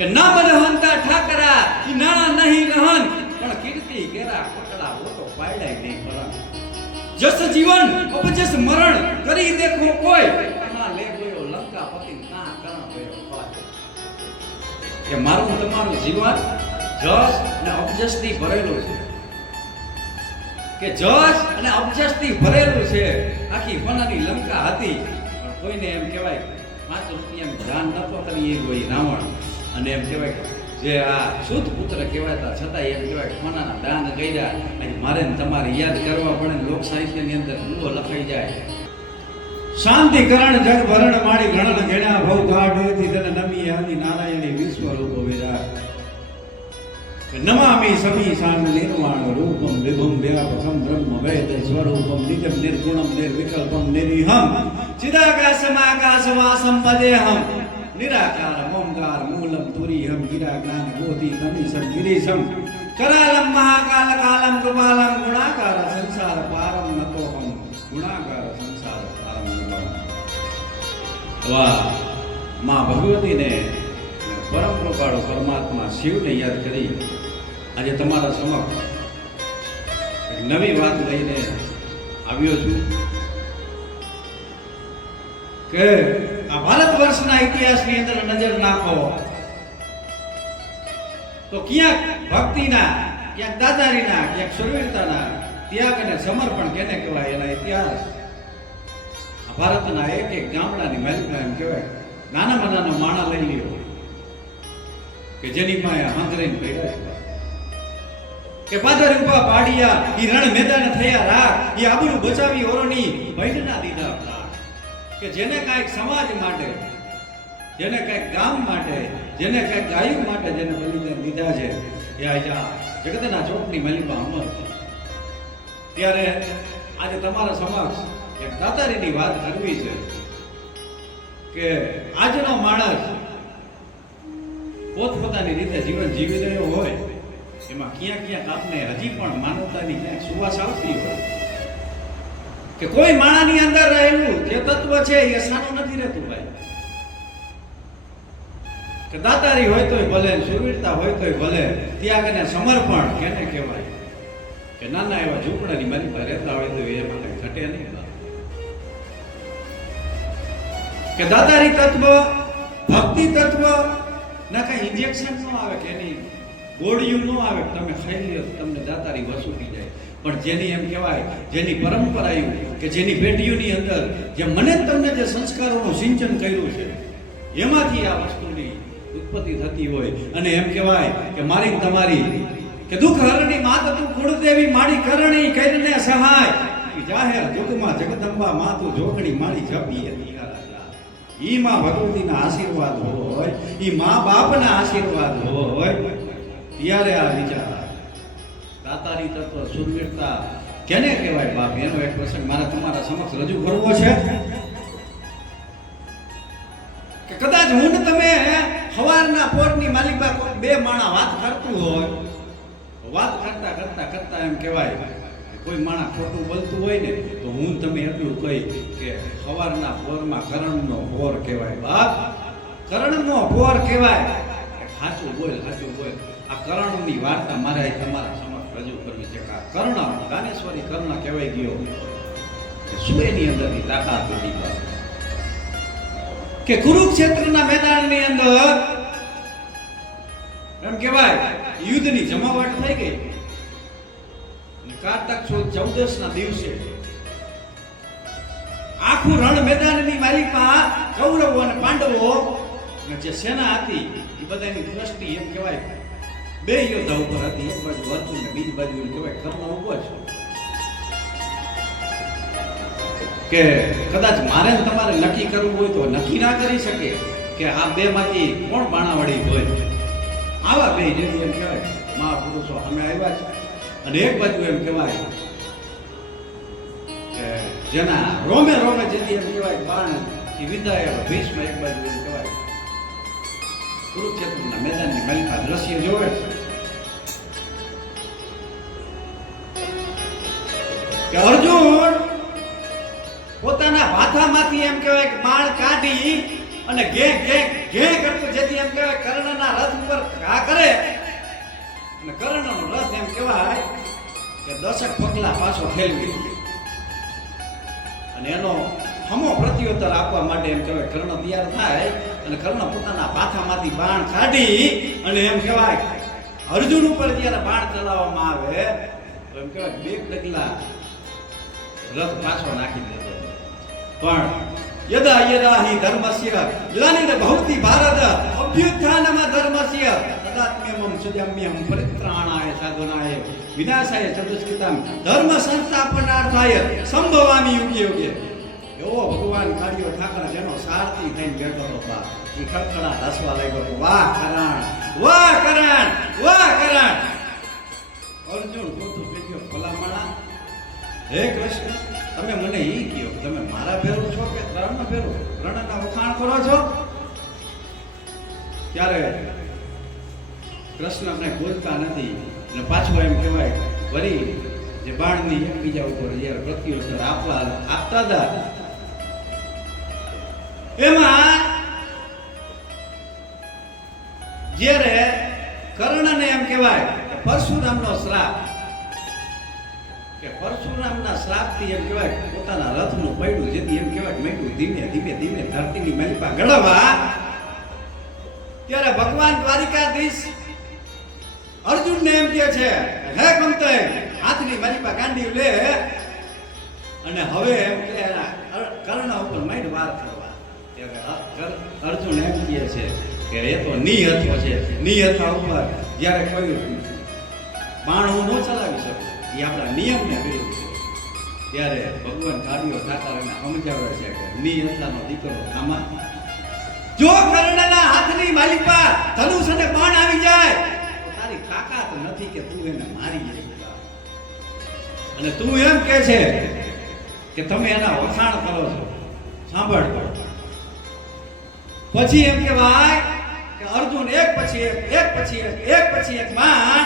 કે ન બનહંતા ઠાકરા, ઈ નાણા નહીં રહન પણ કીર્તિ કેરા પકડા વો તો પાયડાય નહીં પરણ જસ જીવન અપજસ મરણ કરી દેખો કોઈ. ના લે ગયો લંકા પતિ ના કરણ ગયો. કે મારું તમારું જીવન જસ અને અપજસથી ભરેલું છે. કે જસ અને અપજસથી ભરેલું છે. આખી ફનાની લંકા હતી. પણ કોઈને એમ કહેવાય, પાંચ રૂપિયા દાન નતો કરી એ કોઈ રાવણ. અને એમ કહેવાય જે આ શુદ્ધ પુત્ર કહેવાતા છતાં એમ કહેવાય ફનાના દાન અને મારે તમારે યાદ કરવા પડે લોક સાહિત્યની અંદર ગુઓ લખાઈ જાય. શાંતિ કરણ જગ ભરણ માડી ગણન ઘેણા ભવ ગાઢથી તને નમી આદિ નારાયણી વિશ્વ રૂપ વિરા નમામિ સમી સાંગ નિર્વાણ રૂપમ વિભુમ વ્યાપકમ બ્રહ્મ વેદ સ્વરૂપમ નિજમ નિર્ગુણમ નિર્વિકલ્પમ નિરીહમ. ચિદાકાશમાકાશવાસમ પદેહમ. નિરાકાર ઓમકાર મૂલમ તુરીહમ ગિરા જ્ઞાન ગોતી કમિશમ ગિરીશમ કરાલમ મહાકાલ કાલમ કૃપાલમ ગુણાકાર સંસાર પારમ નતોહમ ગુણાકાર સંસાર પારમ નતોહમ વાહમાં ભગવતીને પરમ કૃપાળુ પરમાત્મા શિવને યાદ કરી. આજે તમારા સમક્ષ નવી વાત લઈને આવ્યો છું કે ભારત વર્ષના ઇતિહાસની અંદર નજર નાખો. તો ક્યાંક ભક્તિના, ક્યાંક દાદારીના, ક્યાંક સુરવીરતાના ત્યાગ અને સમર્પણ કેને કહેવાય એના ઇતિહાસ? ભારતના એક એક ગામડાની મહેલમાં એમ કહેવાય નાનામાં નાનો માણા લઈ લ્યો, કે જેની પાસે હાંગરીને ભેગા કે પાદર ઊભા પાડિયા, ઈ રણ મેદાન થયા રાખ ઈ આબરૂ બચાવી ઓરણી વૈદના દીધા કે જેને કાંઈક સમાજ માટે, જેને કાંઈક ગામ માટે, જેને કાંઈક ગાયું માટે જેને બલિદાન દીધા છે, એ આજે જગતના ચોકની મલિકા અમર છે. ત્યારે આજે તમારા સમક્ષ એક દાતારીની વાત કરવી છે કે આજનો માણસ પોતપોતાની રીતે જીવન જીવી રહ્યો હોય, એમાં ક્યાં ક્યાંક આપને હજી પણ માનવતાની ક્યાંક સુવાસ આવતી હોય કે કોઈ માણાની અંદર રહેલું, જે તત્વ છે એ સારું નથી રહેતું ભાઈ. કે દાતારી હોય તોય ભલે સુરવીરતા હોય તોય ભલે, ત્યાગ અને સમર્પણ કેને કહેવાય? કે નાના એવા ઝૂંપડાની મારી પાસે રહેતા હોય તો એ માટે ઘટે નહીં કે દાતારી તત્વ, ભક્તિ તત્વ, ના કઈ ઇન્જેક્શન ન આવે કે એની ગોળીઓ ન આવે તમે ખાઈ લ્યો તમને દાતારી વસૂટી જાય. પણ જેની એમ કહેવાય, જેની પરંપરાયું કે જેની પેઢીઓની અંદર જે મને તમને જે સંસ્કારોનું સિંચન કર્યું છે, એમાંથી આ વસ્તુની ઉત્પત્તિ થતી હોય અને એમ કહેવાય કે મારી તમારી, કે દુઃખ હરણી માત તું કુળદેવી મારી કરણી કરીને સહાય જાહેર જગમાં જગદંબા માતું જોગણી મારી જપી ઈ માં ભગવતીના આશીર્વાદ હોય, ઈ મા બાપના આશીર્વાદ હોય, ત્યારે આ વિચાર. દાતારી તત્વ, સુરવીરતા કેને કહેવાય બાપ એનો એક પ્રસંગ મારે તમારા સમક્ષ રજૂ કરવો છે કે કદાચ હું તમે સવારના પોરની માલિકા બે માણા વાત કરતું હોય વાત કરતા કરતા કરતા એમ કહેવાય કોઈ માણા ખોટું બોલતું હોય ને, તો હું તમે એટલું કહી કે સવારના પોરમાં કરણનો પોર કહેવાય. બાપ, કરણનો પોર કહેવાય. સાચું બોલ સાચું બોલ. આ કરણની વાર્તા મારે તમારા કર્ણ, જ્ઞાનેશ્વરી કર્ણ કહેવાય ગયો શું એની અંદરની તાકાત બાપ કે કુરુક્ષેત્રના મેદાનની અંદર, એમ કહેવાય, યુદ્ધની જમાવટ થઈ ગઈ. કારતક સુદ ચૌદસ ના દિવસે આખું રણ મેદાનની માલિકમાં કૌરવો અને પાંડવો જે સેના હતી, એ બધાની દ્રષ્ટિ એમ કહેવાય બે યોદ્ધા ઉપર હતી. એક બાજુ અર્જુન ને બીજી બાજુ કહેવાય કર્ણ ઊભો છે. કે કદાચ મારે તમારે નક્કી કરવું હોય તો નક્કી ના કરી શકે કે આ બે માંથી કોણ બાણાવાળી હોય. આવા બે જેથી એમ કહેવાય મહાપુરુષો અમે આવ્યા છે. અને એક બાજુ એમ કહેવાય જેના રોમે રોમે જેથી એમ કહેવાય બાણ, એ વિદાય ભીષ્મ એક બાજુ કુરુક્ષેત્રના મેદાનની મલકા દ્રશ્ય જોવે છે કે અર્જુન પોતાના માથામાંથી એમ કહેવાય કે માળ કાઢી અને ઘે ઘે ઘે કરતું જેથી એમ કહેવાય કર્ણના રથ ઉપર ઘા કરે. અને કર્ણનો રથ એમ કહેવાય કે દશક પગલા પાછો ફેલવી અને એનો હમો પ્રત્યુત્તર આપવા માટે એમ કહેવાય કર્ણ તૈયાર થાય અને કર્ણ પોતાના પાથામાંથી બાણ કાઢી અને એમ કહેવાય, અર્જુન ઉપર જ્યારે બાણ ચલાવવામાં આવે, તો એમ કહેવાય બે ડગલા રથ પાછો નાખી દેતો. પણ યદા યદા હિ ધર્મસ્ય યદાની ભવતિ ભારત, અભ્યુત્થાનમાં ધર્મસ્ય તદાત્મ્યમં સુજમ્યમ પરિત્રાણાય સાધુનાય, વિનાશાય ચતુષ્કૃતમ ધર્મ સંસ્થાપનાર્થાય, સંભવામી યોગ્ય યુગે. એવો ભગવાન કાર્યો ઠાકર જેનો સારથી થઈને બેઠો હતો બા એ ખડખડા હસવા લાગ્યો હતો. વાહ કરણ વાહ કરણ વાહ કરણ. અર્જુન પોતું પેટ્યો ભલામણા, હે કૃષ્ણ, તમે મને એ કહો, તમે મારા ભેરું છો કે ત્રણના ભેરું? ત્રણના વખાણ કરો છો? ત્યારે કૃષ્ણ કઈ બોલતા નથી અને પાછું એમ કહેવાય વળી જે બાણની એકબીજા ઉપર જ્યારે પ્રત્યુત્તર આપવા આપતા હતા એમાં જ્યારે કર્ણને એમ કહેવાય પરશુરામનો શ્રાપ, કે પરશુરામના શ્રાપથી એમ કહેવાય પોતાના રથનું પૈડું જેથી એમ કહેવાય કે ધીમે ધીમે ધીમે ધરતીની મલિપા ગળવા, ત્યારે ભગવાન દ્વારિકાધીશ અર્જુનને એમ કહે છે, હે કમતે હાથની મલિપા કાંડી લે. અને હવે એમ કે કર્ણ ઉપર માઇન્ડ વાર કર- અર્જુન એમ કહે છે કે એ તો નિહથો છે. નિહથા ઉપર જ્યારે કોઈ બાણ હું ન ચલાવી શકું, એ આપણા નિયમને વિરુદ્ધ છે. ત્યારે ભગવાન કાર્યો એને સમજાવે છે કે નિહથાનો દીકરો આમાં જો કર્ણના હાથની માલિકા ધનુષ અને બાણ આવી જાય તારી તાકાત નથી કે તું એને મારી જાય અને તું એમ કે છે કે તમે એના વખાણ કરો છો. સાંભળ. પછી એમ કહેવાય કે અર્જુન એક પછી એક એક પછી એક એક પછી એક માં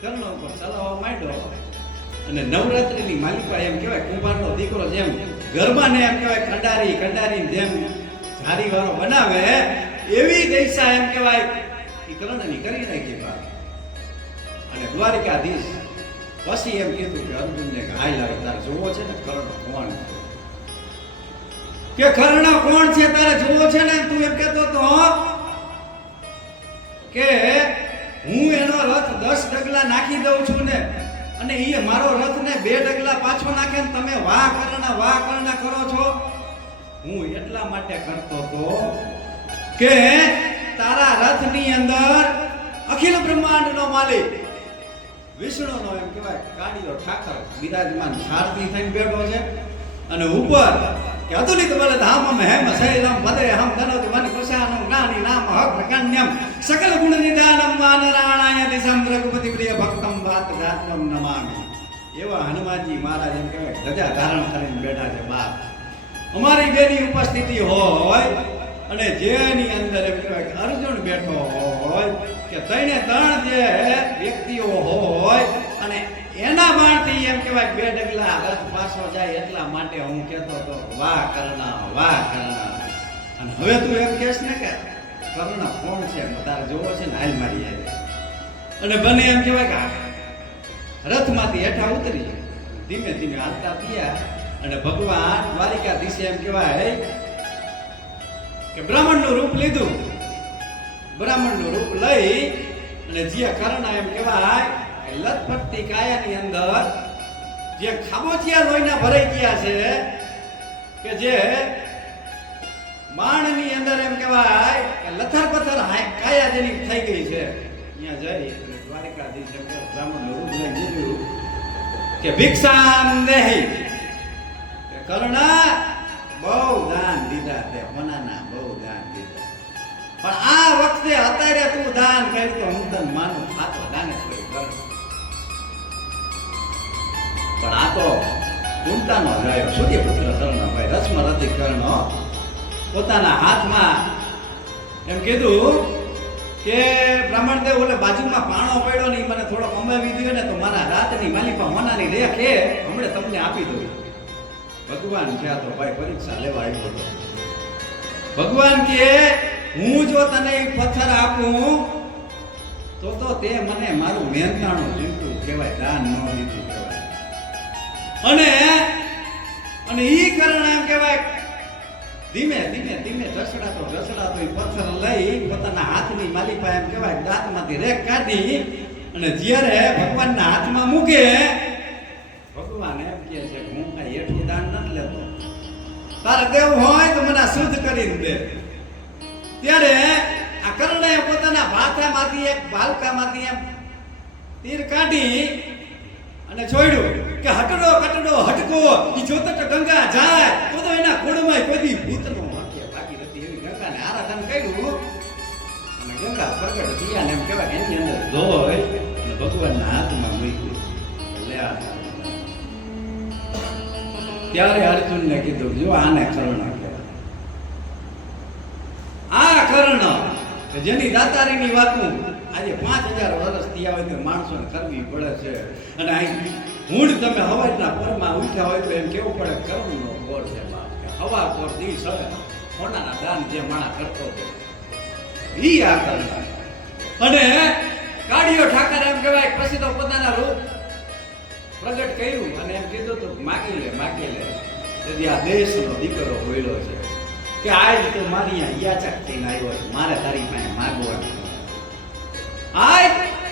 કર્ણ ઉપર ચલાવવા માંડ્યો. અને નવરાત્રિની માલિકા એમ કહેવાય, કુંભારનો દીકરો જેમ ગરબાને એમ કહેવાય, ખંડારી ખંડારી જેમ ધારી વારો બનાવે, એવી દૈસા એમ કહેવાય એ કર્ણની કરી નાખી વાત અને દ્વારિકાધીશ પછી એમ કીધું કે અર્જુનને હાય લાવે તારે જોવો છે ને કર્ણ ભગવાન છે? કે ખરણા કોણ છે તારે જોવો છે ને? તું એમ કહેતો તો કે હું એનો રથ દસ ડગલા નાખી દઉં છું ને, અને એ મારો રથ ને બે ડગલા પાછો નાખે ને તમે વાહ કરના વાહ કરના કરો છો. હું એટલા માટે કરતો તો કે તારા રથની અંદર અખિલ બ્રહ્માંડનો માલિક, વિષ્ણુનો એમ કહેવાય કાળીઓ ઠાકર, બિરાજમાન સારથી થઈને બેઠો છે. અને ઉપર કે બલ ધામમ હેમ શૈલમ પદે હમ ધનોત વન કુશાનમ જ્ઞાની નામ હક પ્રકાન્યમ સકલ ગુણ નિદાનમ વાનરાણાય દિશમ રઘુપતિ પ્રિય ભક્તમ વાત જાતમ નમામિ. એવા હનુમાનજી મહારાજ એમ કહેવાય ધજા ધારણ કરીને બેઠા છે બાપ અમારી બેની ઉપસ્થિતિ હોય અને જેની અંદર એમ કહેવાય અર્જુન બેઠો હોય કે ત્રણે ત્રણ જે વ્યક્તિઓ હોય એના માટે એમ કહેવાય બે ડગલા રથ પાછો જાય એટલા માટે હું કહેતો હતો, વાહ કરના વાહ કરના અને હવે તું એમ કહેશ ને કે, કર્ણ કોણ છે? તારે જોવો છે ને, હાલ મારી આવે અને બને એમ કહેવાય કે રથ રથમાંથી હેઠા ઉતરી ધીમે ધીમે હાલતા થયા અને ભગવાન દ્વારિકાધીશે એમ કહેવાય કે બ્રાહ્મણનું રૂપ લીધું. બ્રાહ્મણનું રૂપ લઈ અને જે કર્ણ એમ કહેવાય કે લથપથતી કાયાની અંદર જે ખાબોચિયા લોહીના ભરાઈ ગયા છે, કે જે માણની અંદર એમ કહેવાય કે લથર પથર કાયા જેની થઈ ગઈ છે. અહીંયા જઈ દ્વારિકાધીશ બ્રાહ્મણ રૂપ લઈ કે ભિક્ષામ કે કર્ણા બહુ દાન દીધા તે, મનાના બહુ દાન દીધા. પણ આ વખતે અત્યારે તું દાન કરી તો હું તને માનું ખાતો દાને કોઈ કર પણ આ તો કુંતાનો રહ્યો સૂર્યપુત્ર કર્ણભાઈ રસમરથી કર્ણ પોતાના હાથમાં એમ કીધું કે બ્રાહ્મણ દેવ ઓલે બાજુમાં પાણો પડ્યો ને મને થોડો કમાવી દીધો ને તો મારા રાતની માલિકા મનાની લેખ એ હમણે તમને આપી દઉં. ભગવાન છે તો ભાઈ પરીક્ષા લેવા આવ્યો હતો. ભગવાન કે, હું જો તને પથ્થર આપું, તો તો તે મને મારું મહેનતાણું જીવતું કહેવાય, દાન ન દીધું. અને અને ઈ કારણ એમ કહેવાય, ધીમે ધીમે ધીમે ઢસડાતો ઢસડાતો ઈ પથ્થર લઈ પોતાના હાથની માલિકા એમ કહેવાય, દાંતમાંથી રેક કાઢી અને જ્યારે ભગવાનના હાથમાં મૂકે, ભગવાન એમ કહે છે કે હું કાંઈ હેઠું દાન નથી લેતો. તારે દેવું હોય તો મને શુદ્ધ કરીને દે. ત્યારે આ કરણે પોતાના ભાથામાંથી એક ભાલકામાંથી એમ તીર કાઢી અને છોડ્યું કે હટડો કટડો, હટકો, ઈ જોતો તો ગંગા જાય, તો તો એના ખોડમાં કોઈ ભૂતનો વાક્ય બાકી નથી એવી ગંગાને આરાધન કર્યું. અને ગંગા પ્રગટ થયા ને એમ કહેવાય એની અંદર ધોય અને ભગવાનના હાથમાં મૂક્યું. એટલે આ ત્યારે અર્જુનને કીધું, જો આને કર્ણ કહેવાય. આ કર્ણ જેની દાતારીની વાતું આજે પાંચ હજાર વર્ષ થયા હોય તો માણસોને કરવી પડે છે. અને અહીં હું તમે હવાના પરમાં ઉઠ્યા હોય તો એમ કેવું પડે કર્મનો કોર છે હવા કોર દી સળે. સોનાના દાન જે માણા કરતો હતો. ઈ આ કરતા. અને કાળિયો ઠાકર એમ કહેવાય પછી તો પોતાના રૂપ પ્રગટ કર્યું અને એમ કીધું તો માગી લે માગી લે. તેથી આ દેશનો દીકરો હોયલો છે કે આજ તો મારી અહીંયા યાચક થઈને આવ્યો છે. મારે તારી પાસે માગવાનું આજ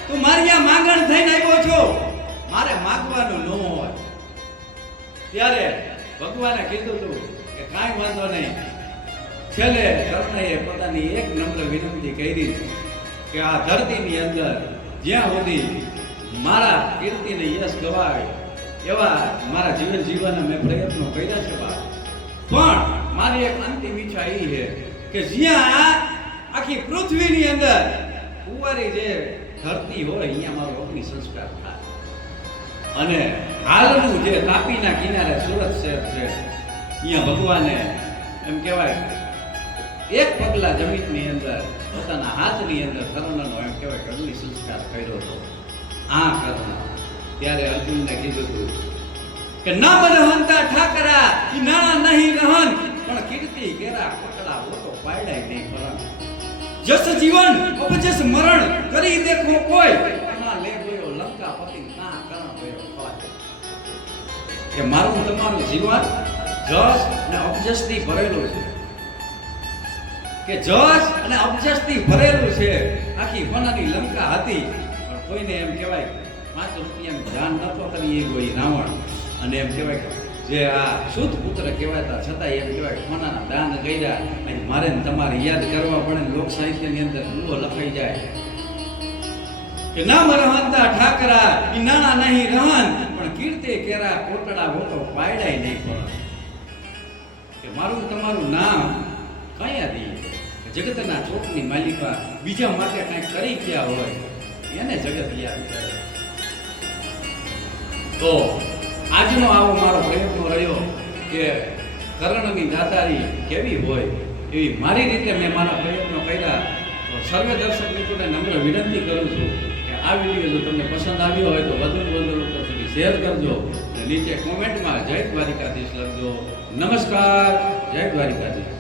તું મારી આ માંગણ થઈને આવ્યો છો. મારે માગવાનું ન હોય. ત્યારે ભગવાને કીધું તું કે કાંઈ વાંધો નહીં. છેલ્લે કર્ણએ પોતાની એક નમ્ર વિનંતી કરી કે આ ધરતીની અંદર જ્યાં સુધી મારા કીર્તિને યશ ગવાવે એવા મારા જીવન જીવવાના મેં પ્રયત્નો કર્યા છે બા પણ મારી એક અંતિમ ઈચ્છા એ છે કે જ્યાં આખી પૃથ્વીની અંદર કુંવારી જે ધરતી હોય, અહીંયા મારો અગ્નિ સંસ્કાર થાય. અને હાલનું જે તાપીના કિનારે સુરત શહેર છે, અહીંયા ભગવાને એમ કહેવાય, એક પગલા જમીનની અંદર, પોતાના હાથની અંદર કર્ણનો એમ કહેવાય કે અગ્નિ સંસ્કાર કર્યો હતો. આ કર્ણ ત્યારે અર્જુનને કીધું હતું કે, ન મને ઠાકરા નાણા નહીં રહન પણ કીર્તિ કેરા પકડા ઓટો તો પાયડાય નહીં જસ જીવન અપજસ મરણ. કરી દેખો કોઈ ના લે ગયો લંકા પતિ ના કરણ ગયો ફાટ. કે મારું તમારું જીવન જસ અને અપજસથી ભરેલું છે. કે જસ અને અપજસથી ભરેલું છે. આખી વનની લંકા હતી. પણ કોઈને એમ કહેવાય પાંચ રૂપિયા ધ્યાન નતો કરી એ કોઈ રાવણ. અને એમ કહેવાય કે જે આ શુદ્ધ પુત્ર કહેવાતા છતાં એમ કહેવાય સોનાના દાન કર્યા અને મારે તમારે યાદ કરવા પડે ને લોક સાહિત્યની અંદર ગુઓ લખાઈ જાય. કે નામ રહનતા ઠાકરા, ઈ નાણા નહીં રહન, પણ કીર્તે કેરા કોટડા હોતો પાયડાય નહીં પણ. કે મારું ને તમારું નામ કયા દી જગતના ચોકની માલિકા બીજા માટે કંઈક કરી ગયા હોય, એને જગત યાદ કરે. તો આજનો આવો મારો પ્રયત્ન રહ્યો કે કર્ણની દાતારી કેવી હોય એવી મારી રીતે મેં મારા પ્રયત્નો કર્યા. સર્વે દર્શક મિત્રોને નમ્ર વિનંતી કરું છું કે આ વીડિયો જો તમને પસંદ આવ્યો હોય તો વધુ વધુ લોકો સુધી શેર કરજો નીચે કોમેન્ટમાં જય દ્વારિકાધીશ લખજો. નમસ્કાર, જય દ્વારિકાધીશ.